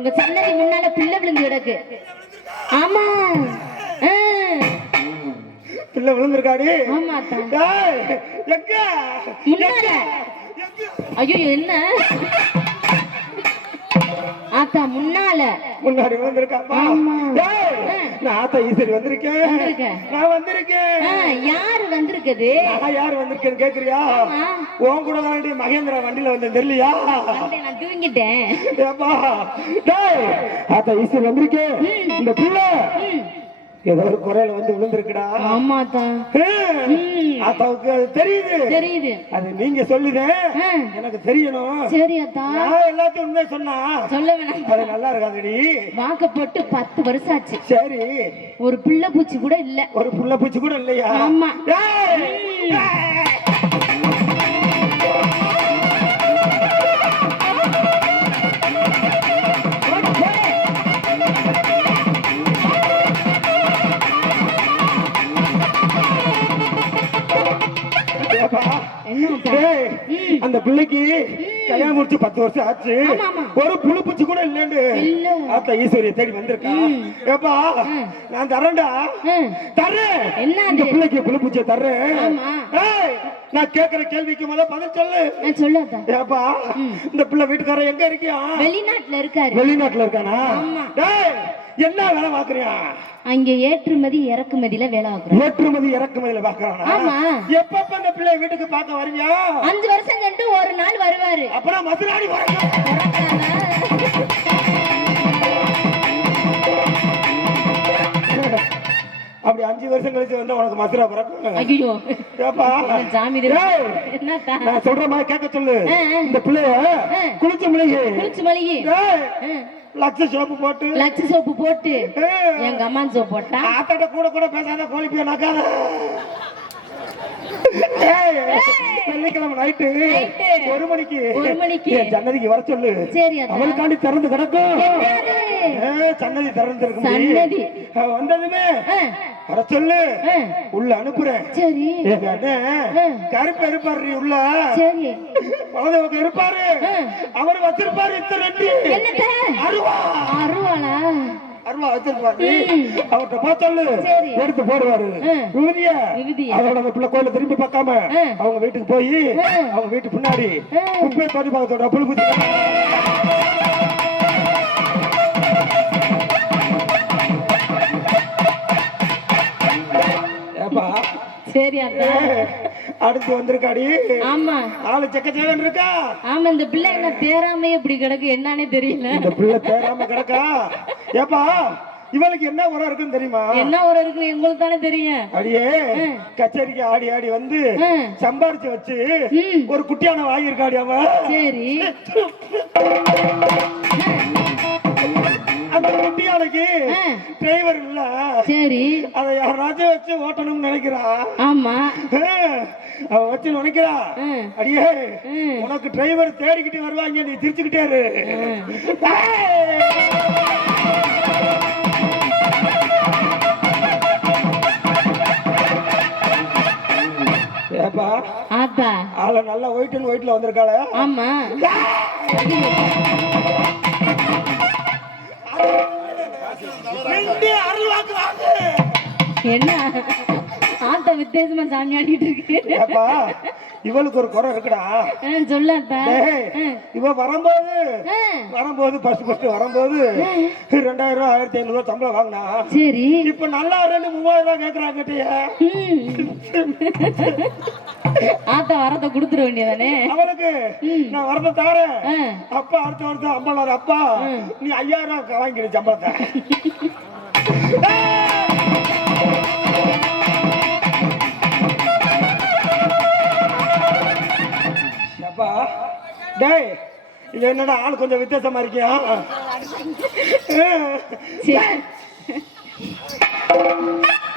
உங்க சன்னதி முன்னால பிள்ளை விழுந்து கிடக்கு. ஆமா பிள்ளை விழுந்திருக்காடி. ஆமா எங்க முன்னால. ஐயோ என்ன ஆத்தா முன்னால முன்னாடி வந்திருக்காப்பா. நான் ஆத்தா ஈஸ்வரி வந்திருக்கேன். நான் வந்திருக்கேன். யாரு வந்திருக்குது? யாரு வந்திருக்கேன்னு கேக்குறியா? உன் கூட தாண்டி மகேந்திரா வண்டியில வந்து தெரியலையா? நான் தூங்கிட்டேன். ஆத்தா ஈஸ்வரி வந்திருக்கேன். இந்த பிள்ளை ஏதோ ஒரு குறையில வந்து விழுந்திருக்குடா. ஆமாத்தா ஆத்தாவுக்கு அது தெரியுது. தெரியுது. அது நீங்க சொல்லுதேன் எனக்கு தெரியணும். சரி அத்தா. நான் எல்லாத்தையும் உண்மையை சொன்னா சொல்ல வேணாம். அது நல்லா இருக்காதுடி. வாக்கப்பட்டு 10 வருஷம் ஆச்சு. சரி ஒரு புள்ள பூச்சி கூட இல்ல. ஒரு புள்ள பூச்சி கூட இல்லையா? ஆமா. அந்த பிள்ளைக்கு கல்யாணம் முடிச்சு 10 வருஷம் ஆச்சு. ஒரு புழு பூச்சி கூட இல்லன்னு ஆத்தா ஈஸ்வரியை தேடி வந்திருக்கா. ஏப்பா நான் தரேன்டா, தர்றேன். இந்த பிள்ளைக்கு புழு பூச்சியை தர்றேன். நான் கேக்குற கேள்விக்கு முதல்ல பதில் சொல்லு. சொல்லாத. ஏப்பா இந்த பிள்ளை வீட்டுக்காரர் எங்க இருக்கியா? வெளிநாட்டுல இருக்காரு. வெளிநாட்டுல இருக்கானா? என்ன வேலை பாக்குறியா? அங்க ஏற்றுமதி இறக்குமதியில வேலை பாக்குறேன். ஏற்றுமதி இறக்குமதியில பாக்குறானா? ஆமா. எப்பப்ப அந்த பிள்ளை வீட்டுக்கு பார்க்க வருவியா? 5 வருஷம் கண்டு ஒரு நாள் வருவாரு. அப்புறம் மதுராணி வரங்க. அப்படி 5 வருஷம் கழிச்சு வந்து உனக்கு மதுரா பிறக்கும். ஐயோ ஏப்பா சாமி என்னத்தா நான் சொல்ற மாதிரி கேட்க சொல்லு. இந்த பிள்ளைய குளிச்சு மளிகை லட்ச சோப்பு போட்டு எங்க அம்மா சோப்பு போட்டா ஆத்தாட கூட பேசாத கோழிப்பிய நக்காத. வெள்ளிக்கிழமை நைட்டு 1 மணிக்கு சன்னதிக்கு வர சொல்லு. அவளுக்காண்டி திறந்து கிடக்கும். சன்னதி திறந்து இருக்கும். வந்ததுமே வர சொல்லு. உள்ள அனுப்புறேன். கருப்பு இருப்பாரு உள்ள. வலது இருப்பாரு. அவரு வச்சிருப்பாரு அருவா வச்சிருப்பாரு. அவர்கிட்ட பார்த்தோல்லு எடுத்து போடுவாரு. அவரோட பிள்ளை கோயில திரும்பி பார்க்காம அவங்க வீட்டுக்கு போய் அவங்க வீட்டு பின்னாடி குப்பை பண்ணி பார்க்க புழு குத்தி. ஏப்பா சரி அடுத்து வந்திருக்காடி. ஆமா ஆளு செக்கச்சேவன் இருக்கா. ஆமா இந்த பிள்ளை என்ன தேராம இப்படி கிடக்கு என்னன்னே தெரியல. இந்த பிள்ளை தேராம கிடக்கா. ஏப்பா இவளுக்கு என்ன உரம் இருக்குன்னு தெரியுமா? என்ன உரம் இருக்கு உங்களுக்கு தானே தெரியும். அடியே கச்சேரிக்கு ஆடி வந்து சம்பாரிச்சு வச்சு ஒரு குட்டியான வாங்கியிருக்காடி அவ. சரி அந்த குட்டியானைக்கு டிரைவர் இல்ல. சரி அதை யாராச்சும் வச்சு ஓட்டணும்னு நினைக்கிறா. ஆமா அவ வச்சு நினைக்கிறா. அடியே உனக்கு டிரைவர் தேடிக்கிட்டு வருவாங்க, நீ திருச்சுக்கிட்டே இரு. ஏப்பா ஆத்தா ஆள நல்லா ஒயிட்ல வந்திருக்காள. ஆமா என்ன ஆத்தா வித்தியாசமா சாமி ஆடிட்டு இருக்கு. ஏப்பா இவளுக்கு ஒரு குறை இருக்குடா. சொல்லாத்தா. இவ வரும்போது ஃபர்ஸ்ட் வரும்போது 2000 1500 சம்பளம் வாங்கினா. சரி இப்ப நல்லா 2-3000 கேக்குறாங்க. ஆத்தா வரத குடுத்துற வேண்டியதானே அவளுக்கு. நான் வரத தாரேன். அப்பா அடுத்த வருஷம் 50,000. அப்பா நீ 5000 வாங்கிடு சம்பளத்தை. டேய் இது என்னடா ஆள் கொஞ்சம் வித்தியாசமா இருக்கியா?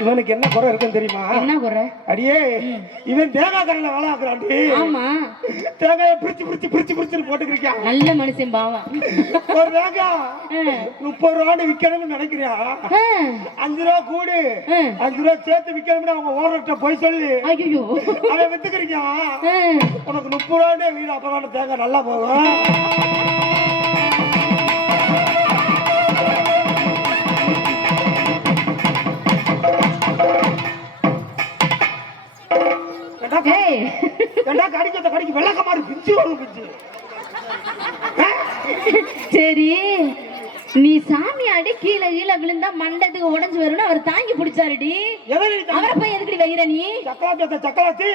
இவனுக்கு என்ன குறை இருக்குன்னு தெரியுமா? என்ன குறை? அடியே இவன் தேங்காய் கரையில வேலை ஆக்குறான்டி. ஆமா தேங்காயை பிரிச்சு போட்டுக்கிறியா? நல்ல மனுஷன் பாவம். ஒரு தேங்காய் 30 ரூபான்னு விற்கணும்னு நினைக்கிறியா? 5 ரூபா கூடு 5 ரூபா சேர்த்து விற்கணும்னு அவங்க ஓனர்கிட்ட போய் சொல்லி ஐயோ அவன் வித்துக்கிறியா? உனக்கு 30 ரூபானே வீடு. அப்பதான் தேங்காய் நல்லா போகும். கடிக்கு வெள்ளக்கமாறு பிஞ்சு வரும் பிஞ்சு. சரி நீ சாமி அடி கீழே கீழே விழுந்தா மண்டத்துக்கு உடஞ்சு வரும்னு அவர் தாங்கி பிடிச்சாருடி. அவரை போய் எதுக்கடி வைக்கிற நீ? சக்கலாத்தி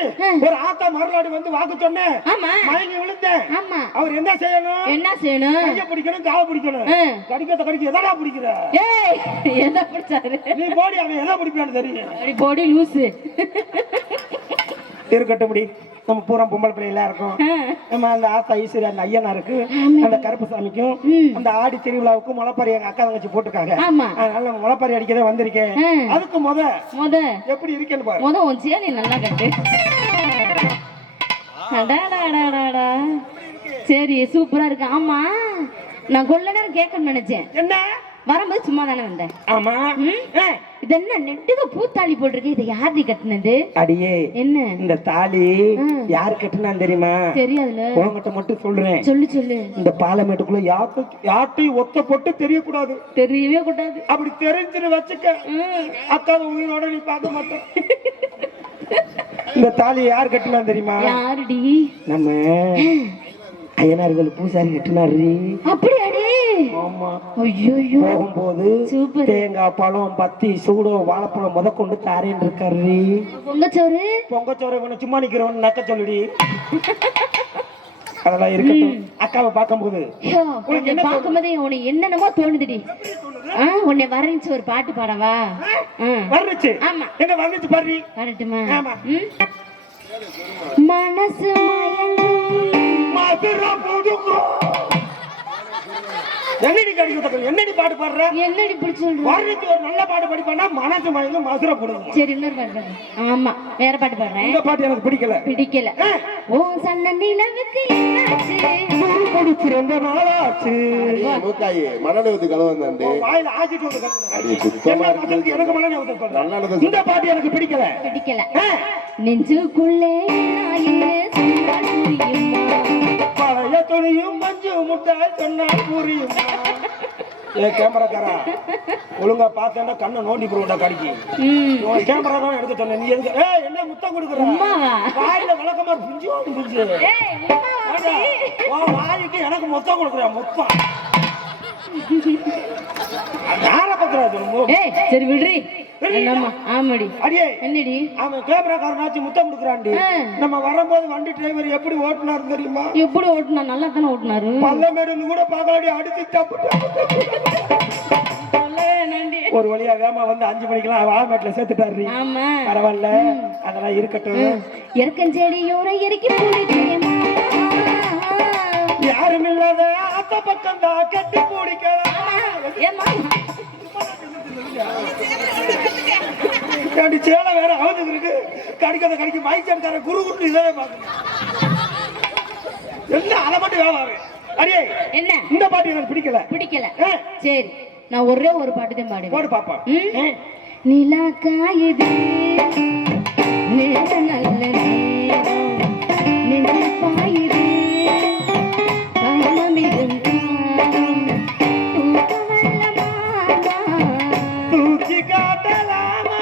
ஒரு ஆத்தா மறுநாடு வந்து வாக்கு சொன்னேன். ஆமா மயங்கி விழுந்தேன். ஆமா அவர் என்ன செய்யணும்? என்ன செய்யணும்? கைய பிடிக்கணும், கால பிடிக்கணும். கடிக்க எதடா பிடிக்கிற? ஏய் எதை பிடிச்சாரு? நீ போடி, அவன் எதை பிடிப்பான்னு தெரியும். அப்படி போடி லூசு. இருக்கட்டும் முடி. நம்ம பூரா பொம்பளை பிள்ளைகளா இருக்கும். நம்ம அந்த ஆத்தா ஈஸ்வரி அந்த ஐயனாருக்கு அந்த கருப்பு சாமிக்கும் அந்த ஆடி திருவிழாவுக்கும் முளைப்பாரி எங்க அக்கா தங்கச்சி போட்டுருக்காங்க. அதனால முளைப்பாரி அடிக்கதே வந்திருக்கேன். அதுக்கு முத எப்படி இருக்கேன்னு பாரு. முத உன் சேலை நல்லா கட்டு. சரி சூப்பரா இருக்கு. ஆமா நான் கொள்ள நேரம் கேட்கணும்னு நினைச்சேன். என்ன வரும்போது சும்மா தானே வந்தேன். ஆமா இது என்ன நெட்டுக பூத்தாலி போட்டிருக்கு. இதை யாரு கட்டினது? அடியே என்ன இந்த தாலி யாரு கட்டினான்னு தெரியுமா? தெரியாதுல. உங்ககிட்ட மட்டும் சொல்றேன். சொல்லு. இந்த பாலமேட்டுக்குள்ள யார்ட்டையும் ஒத்த போட்டு தெரியக்கூடாது. தெரியவே கூடாது. அப்படி தெரிஞ்சுன்னு வச்சுக்க அக்காவை உயிரோட நீ பார்க்க மாட்டேன். இந்த தாலி யார் கட்டினான்னு தெரியுமா? யாருடி? நம்ம ஐயனார்கள் பூசாரி கட்டினாரு. அப்படியாடி? ஆமா. ஐயோ போகும்போது தேங்காய் பழம் பத்தி சூடம் வாழைப்பழம் முதற்கொண்டு தாரேன்னு இருக்காரு. பொங்கச்சோறு இவனை சும்மா நிக்கிறவன் நக்க சொல்லுடி. அதெல்லாம் இருக்கட்டும். அக்காவை பார்க்கும்போது பார்க்கும்போது உனக்கு என்னென்னமோ தோணுதுடி. உன்னை வரணிச்சு ஒரு பாட்டு பாடவா? வரணிச்சு? ஆமா. எங்க வரணிச்சு பாரு. வரட்டுமா? ஆமா. மனசு என்னடி கடிக்க என்னடி பாட்டு பாடுற? என்னடி பிடிச்சு வரணிச்சு ஒரு நல்ல பாட்டு படிப்பானா மனசு மயங்க மதுரை போடுவோம். சரி இன்னொரு பாட்டு பாடுறேன். ஆமா வேற பாட்டு பாடுறேன். இந்த பாட்டு எனக்கு பிடிக்கல. ஓ சன்ன நிலவுக்கு என்னாச்சு? கொடுத்து ரொம்ப நாளாச்சு. மூக்காயி மனநேவத்து கலவந்தாண்டு வாயில ஆச்சிட்டு வந்து எனக்கு மனநேவத்து. இந்த பாட்டு எனக்கு பிடிக்கல. நெஞ்சுக்குள்ளே பழைய துணியும் மஞ்சு முட்டாய் சொன்னால் புரியுமா? ஏ கேமராக்காரா ஒழுங்கா பார்த்தேன்னா கண்ணை நோண்டி போடுவா கடிக்கு. கேமரா தான் எடுக்க சொன்னேன். நீ எதுக்கு என்ன முத்தம் கொடுக்குற? வாயில விளக்கமா புஞ்சு வாய்க்கு எனக்கு மொத்தம் கொடுக்குற மொத்தம். சரி விடுறி. ஆமாடி. அடியே என்னடி? அவன் கேமராக்காரனாச்சு முத்தம் கொடுக்குறான்டி. நம்ம வரும்போது வண்டி டிரைவர் எப்படி ஓட்டுனாரு தெரியுமா? எப்படி ஓட்டுனா? நல்லா தானே ஓட்டுனாரு. பல்லமேடுன்னு கூட பார்க்கலாடி. அடிச்சு ஒரு வழியா வேமா வந்து 5 மணிக்கெல்லாம் வாழமேட்டில் சேர்த்துட்டாரு. பரவாயில்ல, அதெல்லாம் இருக்கட்டும். இறக்கஞ்செடியோட இறக்கி யாரும் இல்லாத அத்த பக்கம் தான் கட்டி பிடிக்கலாம். சேலை வேற அழுது இருக்கு. கடிக்க மைச்சாரு குரு குரு இதே பாக்கணும். என்ன அதை மட்டும் வேலை. அடியே என்ன இந்த பாட்டு எனக்கு பிடிக்கல. சரி நான் ஒரே ஒரு பாட்டு தான் பாடுவேன். போடு பாப்பா. நிலா காயுது நல்ல நெஞ்சு பாயுது தூக்கி காட்டலாமா?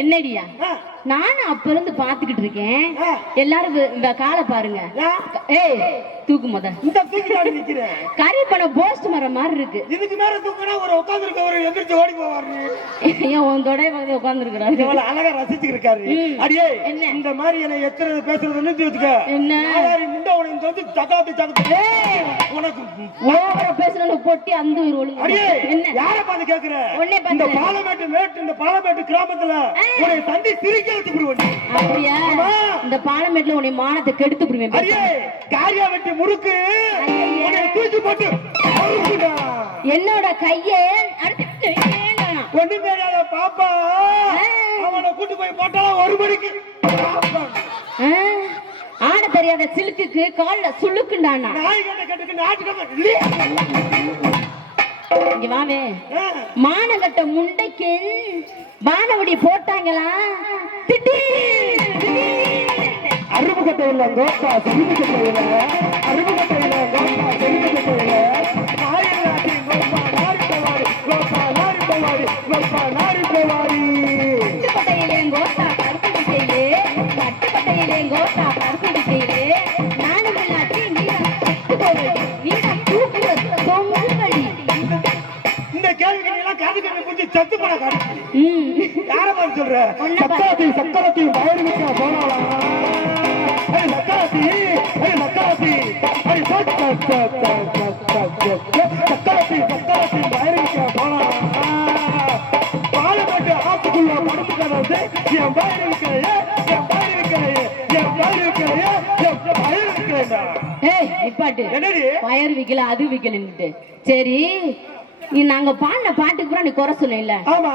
என்னடியா? நானும் அப்ப இருந்து பாத்துக்கிட்டு இருக்கேன். எல்லாரும் காலை பாருங்க. தூக்கு முத கறி பண்ண போஸ்ட் மரம் மாதிரி இருக்கு. இதுக்கு மேல தூக்குனா ஒரு உட்கார்ந்து இருக்க ஒரு எந்திரிச்சு ஓடி போவாரு. ஏன் உன் தொடைய பக்கத்துல உட்கார்ந்து இருக்கிறாரு. அழகா ரசிச்சு இருக்காரு. அடியே என்ன இந்த மாதிரி என்ன எத்தனை பேசுறது நிறுத்தி வச்சுக்க. என்ன முண்டை உனக்கு வந்து தக்காத்து உனக்கு ஓவர பேசுறவங்க பொட்டி அந்த ஒரு ஒழுங்கு. அடியே என்ன யார பார்த்து கேக்குற? இந்த பாலமேட்டு கிராமத்துல உன்னை தந்தி திரிக்க வச்சு விடுவேன். அப்படியா? இந்த பாலமேட்டுல உன்னை மானத்தை கெடுத்து விடுவேன். அடியே காரியா வெட்டி முறுக்கு தூக்கி போட்டு என்னோட கையை ஒண்ணு தெரியாத பாப்பா அவனை கூட்டு போய் போட்டாலும் 1 மணிக்கு ஆட தெரியாத சிலுக்குக்கு கால்ல சுளுக்குண்டானா இங்க வாவே. மானகட்ட முண்டைக்கு வானவடி போட்டாங்களா? அரும்புகட்டை இல்ல கோப்பா, செருப்புகட்டை இல்ல அரும்புகட்டை இல்ல கோப்பா, செருப்புகட்டை இல்ல நாயலாட்டி கோப்பா நாரி போவாடி, கோப்பா நாரி போவாடி, கோப்பா நாரி போவாடி. கோப்பா கருப்புகட்டையே செத்து போன காடி ம். யார பார்த்து சொல்ற ஒண்ணு பாரு. சக்கரத்தி சக்கரத்தி வயலுக்கு போனாலாம் ஏய் சக்கரத்தி ஏய் சக்கரத்தி ஏய் சக்கரத்தி சக்கரத்தி வயலுக்கு போனாலாம் பாலப்பட்டு ஆத்துக்குள்ள படுத்துக்கிறது என் வயல் இருக்கிறையே என் வயல் இருக்கிறையே என் வயல் இருக்கிறையே என் வயல் இருக்கிறேன்டா. ஏய் நிப்பாட்டு. என்னடி வயர் விக்கல அது விக்கலன்னுட்டு. சரி நீ நாங்க பாடின பாட்டுக்கு அப்புறம் நீ குறை சொன்ன இல்ல, ஆமா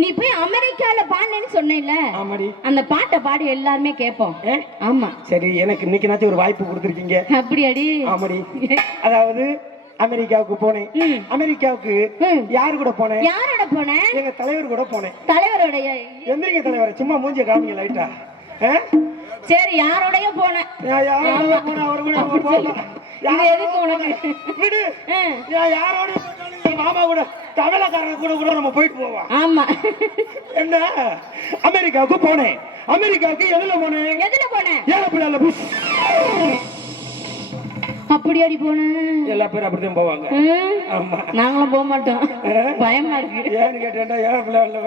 நீ போய் அமெரிக்கால பாடினேன்னு சொன்ன ஆமாடி அந்த பாட்டை பாடி எல்லாருமே கேட்போம். ஆமா சரி எனக்கு இன்னைக்கு ஒரு வாய்ப்பு கொடுத்துருக்கீங்க. அப்படியாடி? ஆமாடி அதாவது அமெரிக்காவுக்கு போனேன். அமெரிக்காவுக்கு யாரு கூட போனேன்? யாரோட போன? எங்க தலைவர் கூட போனேன். தலைவரோடைய? எந்திரிங்க தலைவர், சும்மா மூஞ்சிய காமிங்க லைட்டா. சரி யாரோடைய போன? யாரோட போன அவர் கூட போகலாம். இது எதுக்கு உனக்கு? விடு. யாரோட போனாலும் மாமா கூட தமிழக்காரங்க கூட கூட நம்ம போயிட்டு போவோம். ஆமா. என்ன அமெரிக்காவுக்கு போனேன். அமெரிக்காவுக்கு எதுல போனேன்? எதுல போன? ஏரோப்ளேன்ல புஷ். அப்படியாடி போன? எல்லா பேரும் அப்படிதான் போவாங்க. ஆமா நாங்களும் போக மாட்டோம், பயமா இருக்கு. ஏன்னு கேட்டேன்டா ஏரோப்ளேன்ல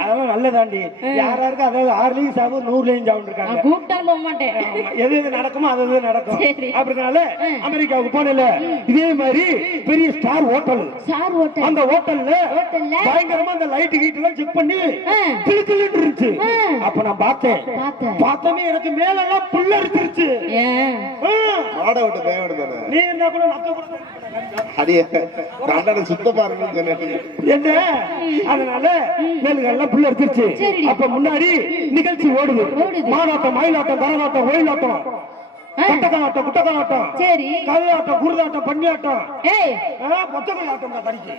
அதெல்லாம் நல்லதாண்டி. யாராருக்கு அதாவது 6லயும் சாவு 100லயும் சாவு இருக்காங்க. கூப்பிட்டாலும் போக மாட்டேன். எது எது நடக்குமோ அது நடக்கும். சரி. அப்படினால அமெரிக்காவுக்கு போனல இதே மாதிரி பெரிய ஸ்டார் ஹோட்டல். Star hotel. அந்த ஹோட்டல்ல பயங்கரமா அந்த லைட் கீட் எல்லாம் செக் பண்ணி கிளிக்கிட்டு இருந்துச்சு. அப்ப நான் பார்த்தேன். பார்த்தமே எனக்கு மேல எல்லாம் புல்லரிச்சிருச்சு. மாட விட்டு தேவை தானே நீ என்ன கூட நக்க கூட அடியே கண்டன சுத்தமா இருக்குன்னு சொன்னேன். என்ன அதனால மேலுகெல்லாம் புல்லரிச்சிருச்சு. அப்ப முன்னாடி நிகழ்ச்சி ஓடுது. மாநாட்டம், மயிலாட்டம், கரகாட்டம், ஒயிலாட்டம், கட்டக்காட்டம், குட்டக்காட்டம், சரி கதையாட்டம், குருதாட்டம், பன்னியாட்டம், ஏய் பொத்தக்கை ஆட்டம் தான் கடிச்சு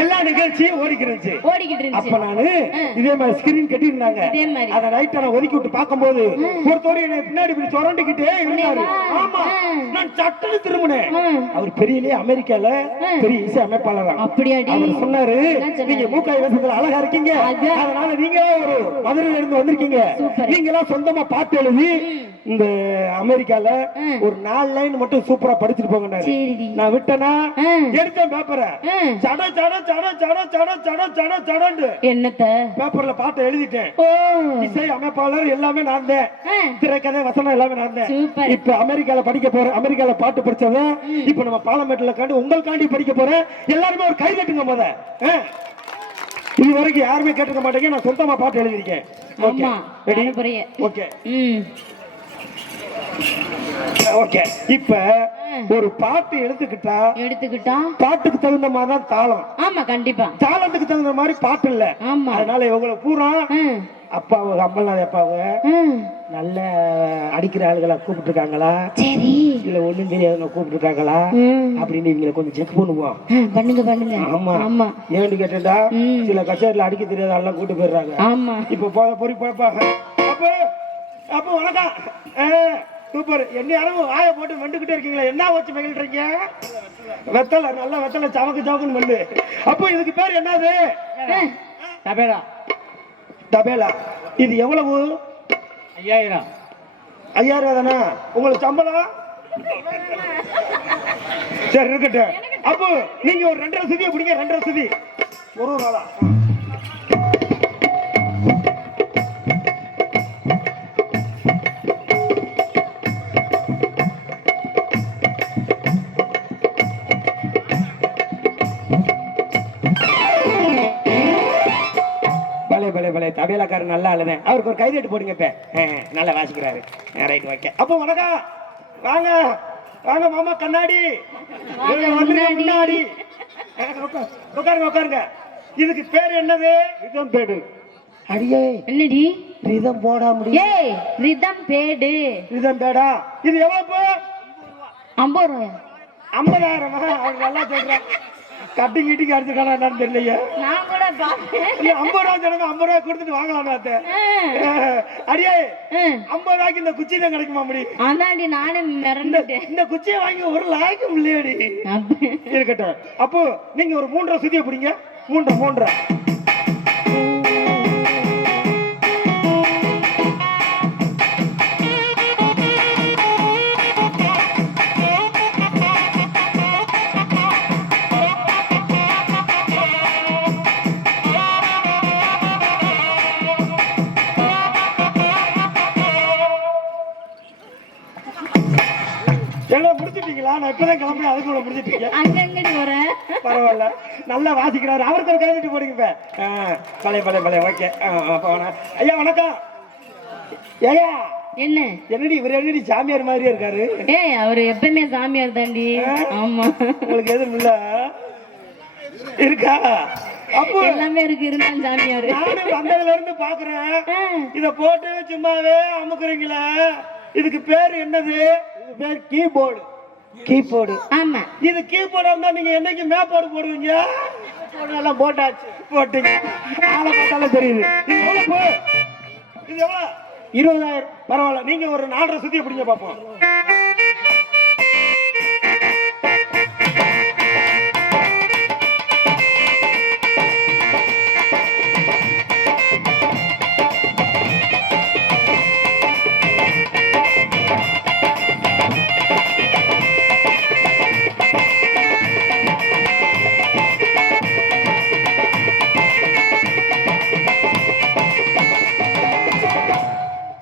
எல்லா நிகழ்ச்சியும் ஓடிக்கிருந்துச்சு. அப்ப நானு இதே மாதிரி ஸ்கிரீன் கட்டி இருந்தாங்க. அத ரைட்டா நான் ஒதுக்கி விட்டு பார்க்கும்போது ஒருத்தர் என்னை பின்னாடி இப்படி சொரண்டிக்கிட்டே இருந்தாரு. ஆமா நான் சட்டுன்னு திரும்பினேன். அவர் பெரியலே அமெரிக்கால பெரிய இசை அமைப்பாளர். அப்படியாடி? அவர் சொன்னாரு நீங்க மூக்காய் வேஷத்துல அழகா இருக்கீங்க, அதனால நீங்க ஒரு மதுரையில இருந்து வந்திருக்கீங்க, நீங்க எல்லாம் சொந்தமா பாட்டு எழுதி இந்த அமெரிக்கால ஒரு 4 லைன் மட்டும் சூப்பரா படிச்சுட்டு போங்க. நான் விட்டனா எடுத்தேன் பேப்பரை சட சட சட சட சட சட சட சடன்னு என்னத்த பேப்பர்ல பாட்டை எழுதிட்டேன். இசை அமைப்பாளர் எல்லாமே நான் தான், திரைக்கதை வசனம் எல்லாமே நான் தான். இப்ப அமெரிக்கால படிக்க போறேன். அமெரிக்கால பாட்டு படிச்சத இப்ப நம்ம பார்லிமெண்ட்ல காண்டி உங்களுக்காண்டி படிக்க போறேன். எல்லாருமே ஒரு கை தட்டுங்க முத. இது வரைக்கும் யாருமே கேட்டுக்க மாட்டேங்க. நான் சொந்தமா பாட்டு எழுதிருக்கேன். Okay okay. இப்ப ஒரு பாட்டு எடுத்துக்கிட்டா பாட்டுக்கு தகுந்த மாதிரி தான் தாளம். ஆமா கண்டிப்பா. தாளத்துக்கு தகுந்த மாதிரி பாட்டு இல்ல. அதனால இவங்களை பூரா அப்பாவுங்க அம்மல்நாத அப்பாவுங்க நல்ல அடிக்கிற ஆளுகளை கூப்பிட்டு இருக்காங்களா, இல்ல ஒண்ணும் தெரியாத கூப்பிட்டு இருக்காங்களா அப்படின்னு இவங்களை கொஞ்சம் செக் பண்ணுவோம். பண்ணுங்க. ஆமா ஏன்னு கேட்டா சில கச்சேரியில அடிக்க தெரியாத ஆளெல்லாம் கூட்டு போயிடுறாங்க. இப்ப போத பொறி பார்ப்பாங்க. அப்போ வணக்கம் சூப்பர். என்ன யாரும் வாயை போட்டு வெண்டுகிட்டே இருக்கீங்களா? என்ன வச்சு மகிழ்றீங்க? வெத்தலை நல்ல வெத்தலை சமக்கு சமக்குன்னு மல்லு. அப்போ இதுக்கு பேர் என்னது? தபேலா. தபேலா. இது எவ்வளவு? 5000. 5000 தானே உங்களுக்கு சம்பளம்? சரி இருக்கட்டும். அப்போ நீங்க ஒரு 2.5 சுதியை பிடிங்க. 2.5 சுதி ஒரு நாளா. தபேலாக்காரர் நல்லா அழுதேன். அவருக்கு ஒரு கைதட்டு போடுங்க. இப்ப நல்லா வாசிக்கிறாரு. Right okay. அப்போ வணக்கம். வாங்க வாங்க மாமா கண்ணாடி முன்னாடி உட்காருங்க. இதுக்கு பேர் என்னது? Rhythm pad. அடியே என்னடி ரிதம் போட முடியும்? ஏய் ரிதம் பேடு. ரிதம் பேடா? இது எவ்வளவு? 50 ரூபாய். 50,000. அவர் நல்லா சொல்றேன். கட்டிங் கிட்டிங் அடிச்சுக்கானா என்னன்னு தெரியலையே. நான் கூட பாத்தேன். 50 ரூபாய் சொன்னாங்க. 50 ரூபாய் கொடுத்துட்டு வாங்கலாம். அடியே 50 ரூபாய்க்கு இந்த குச்சி தான் கிடைக்குமா? முடியும். அதாண்டி நானே மிரண்டுட்டேன். இந்த குச்சியை வாங்கி ஒரு லாய்க்கு இல்லையடி. இருக்கட்டும். அப்போ நீங்க ஒரு 3.5 சுதியை பிடிங்க. 3. எல்லாம் முடிச்சிட்டீங்களா? நான் இப்பதான் கிளம்பி அதுக்குள்ள முடிச்சிட்டீங்க. அங்க எங்கடி போற? பரவாயில்ல, நல்லா வாசிக்கிறாரு. அவருக்கு ஒரு கைதிட்டு போடுங்க. பழைய பழைய பழைய ஓகே. ஐயா வணக்கம். ஏயா என்ன என்னடி இவர் என்னடி சாமியார் மாதிரியே இருக்காரு? ஏய் அவரு எப்பவுமே சாமியார் தாண்டி. ஆமா, உங்களுக்கு எதுவும் இல்ல இருக்கா? அப்போ எல்லாமே இருக்கு, இருந்தாலும் சாமியார். நானும் வந்ததுல இருந்து பாக்குறேன். இத போட்டு சும்மாவே அமுக்குறீங்களா? இதுக்கு பேர் என்னது? இது பேர் கீபோர்டு. கீபோர்டு. ஆமா, இது கீபோர்டா இருந்தா நீங்க என்னைக்கு மேப்போர்டு போடுவீங்க? எல்லாம் போட்டாச்சு. போட்டீங்க, ஆளை பார்த்தாலும் தெரியுது. இது எவ்வளவு? இது எவ்வளவு? 20,000. பரவாயில்ல, நீங்க ஒரு 4.5 சுத்தி பிடிங்க பாப்போம்.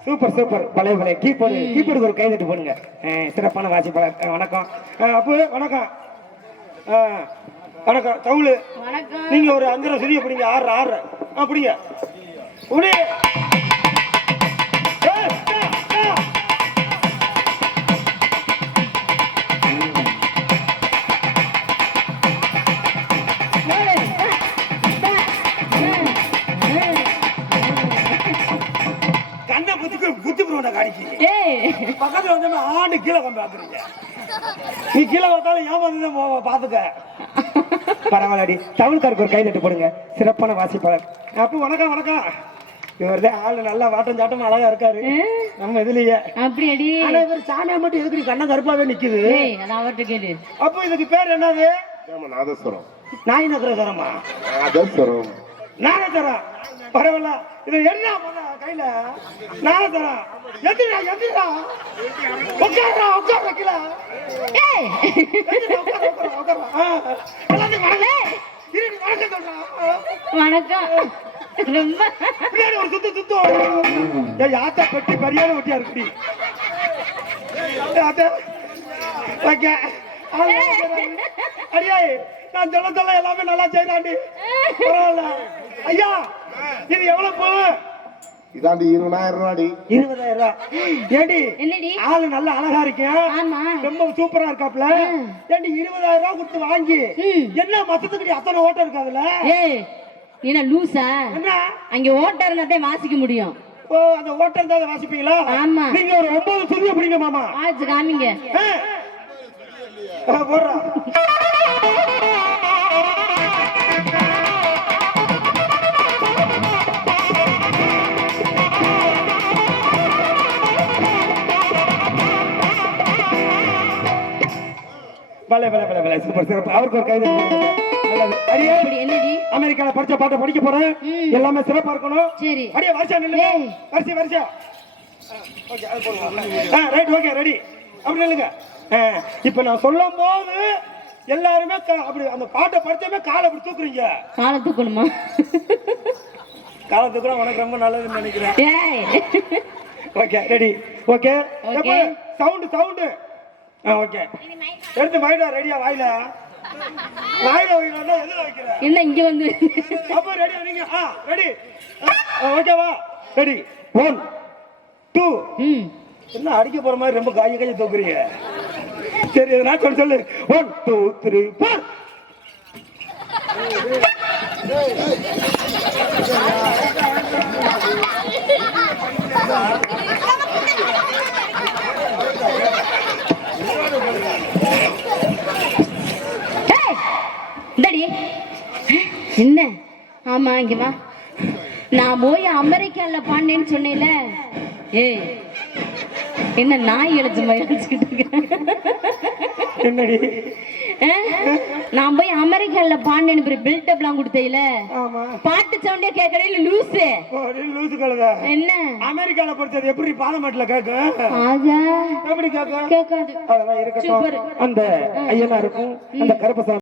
Super super. பழைய பழைய கீபோர்டு. கீபோர்டுக்கு ஒரு கைதட்டு போடுங்க. சிறப்பான வாசிப்பாளர். வணக்கம் அப்பு. வணக்கம். வணக்கம் தவுளு. வணக்கம். நீங்க ஒரு 5 சுதிய பிடிங்க. 6 பிடிங்க. உடனே பக்கத்துல வந்து ஆண்டு கீழே கொண்டு பாக்குறீங்க. நீ கீழே பார்த்தாலும் ஏன் வந்து பாத்துக்க. பரவாயில்லடி. தமிழ்காருக்கு ஒரு கை தட்டு போடுங்க. சிறப்பான வாசிப்பாளர். அப்போ வணக்கம் வணக்கம். இவர்தான் ஆளு நல்லா வாட்டம் சாட்டம் அழகா இருக்காரு நம்ம இதுலயே. அப்படியடி. ஆனா இவர் சாமியா மட்டும் எதுக்கு கண்ண கருப்பாவே நிக்குது? அவர்கிட்ட கேளு. அப்போ இதுக்கு பேர் என்னது? நாதஸ்வரம். நாய் நகரமா? நாதஸ்வரம். நாதஸ்வரம். பரவாயில்ல. இது என்ன கையில? நாதஸ்வரம். எதிரா எதிரா உட்கார்றா உட்கார்றா கீழே. ஏய் வணக்கம். ரொம்ப பின்னாடி ஒரு சுத்து சுத்து. யாத்த பெட்டி பரியான ஒட்டியா இருக்குடி. அடியா நான் சொல்ல எல்லாமே நல்லா செய்தாண்டி. பரவாயில்ல. ஐயா இது எவ்வளவு பூ? இதாண்டி 20,000 ரூபாடி. 20,000 ரூபாய். ஏடி என்னடி ஆளு நல்ல அழகா இருக்கேன். ஆமா, ரொம்ப சூப்பரா இருக்காப்ல. ஏடி 20,000 ரூபாய் கொடுத்து வாங்கி என்ன மொத்தத்துக்கு அத்தனை ஓட்டம் இருக்கு அதுல? ஏய் நீ என்ன லூசா? என்ன அங்க ஓட்டர் இருந்தா வாசிக்க முடியும். ஓ அந்த ஓட்டம் தான் வாசிப்பீங்களா? ஆமா. நீங்க ஒரு 9 சுதிய பிடிங்க மாமா. ஆச்சு காமிங்க. போடுறா. பலே பலே பலே பலே. சூப்பர் சிறப்பு. அவருக்கு ஒரு கைது. அடியே என்னடி அமெரிக்கால படிச்ச பாட்டை படிக்க போறேன். எல்லாமே சிறப்பா இருக்கணும். சரி. அடியே வரிசையா நில்லுங்க. வரிசையா. ஓகே அது போடுங்க. Right okay ready. அப்படி நில்லுங்க. இப்போ நான் சொல்லும் போது எல்லாருமே அப்படி அந்த பாட்டை படிச்சமே காலை அப்படி தூக்குறீங்க. காலை தூக்கணுமா? காலை தூக்குறா உனக்கு ரொம்ப நல்லதுன்னு நினைக்கிறேன். ஏய் okay ready. Okay okay. Sound okay. எடுத்து வாயிடா. ரெடியா? வாயில வைக்கிறா. எதுல வைக்கிற? என்ன இங்க வந்து அப்ப ரெடி நீங்க. ரெடி ஓகேவா? ரெடி 1 2. என்ன அடிக்க போற மாதிரி ரொம்ப கையை தூக்குறீங்க? சரி நான் சொல்லு. 1 2 3 4. என்ன? ஆமா இங்க வா. நான் போய் அமெரிக்கால பாண்டேன்னு சொன்னேன்ல. ஏய் என்ன நாய் எழுத்து மயிலிச்சுக்கிட்டு இருக்க? என்னடி? நான் போய் அமெரிக்கால பாண்டேன்னு பில்டப்லாம் கொடுத்தேல. பாட்டு சவுண்டே கேட்கறே இல்ல லூசு. லூசு கழுத. என்ன அமெரிக்கால பொறுத்தது எப்படி பார்லமெண்ட்ல கேட்கும்? ஆகா எப்படி கேட்கும்? கேட்காது. அதெல்லாம் இருக்கட்டும். அந்த ஐயனா இருக்கும் அந்த கருப்பசாமி